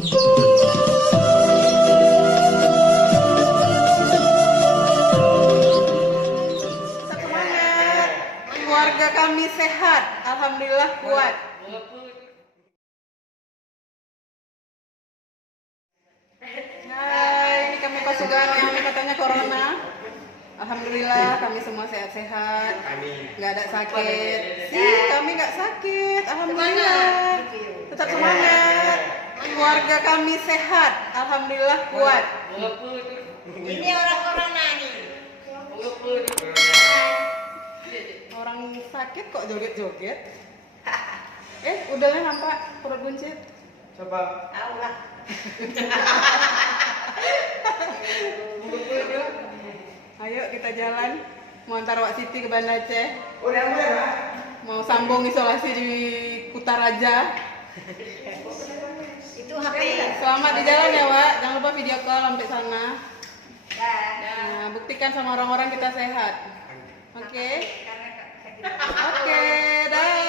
Semangat, keluarga kami sehat, alhamdulillah kuat. Hai, ini kami pasukan yang katanya corona. Alhamdulillah kami semua sehat-sehat, nggak ada sakit. Kami nggak sakit, alhamdulillah. Tetap semangat, keluarga kami sehat, alhamdulillah kuat. Ini orang corona nih. Orang sakit kok joget-joget. Udahlah nampak perut buncit. Coba. Tahu lah. Ayo kita jalan. Mau antar Wak Siti ke Banda Aceh. Udah mulai, Pak. Mau sambung isolasi di Kutaraja. Itu HP. Selamat di jalan ya, Wak. Jangan lupa video call sampai sana. Dah. Nah, buktikan sama orang-orang kita sehat. Oke? Karena Oke, dah.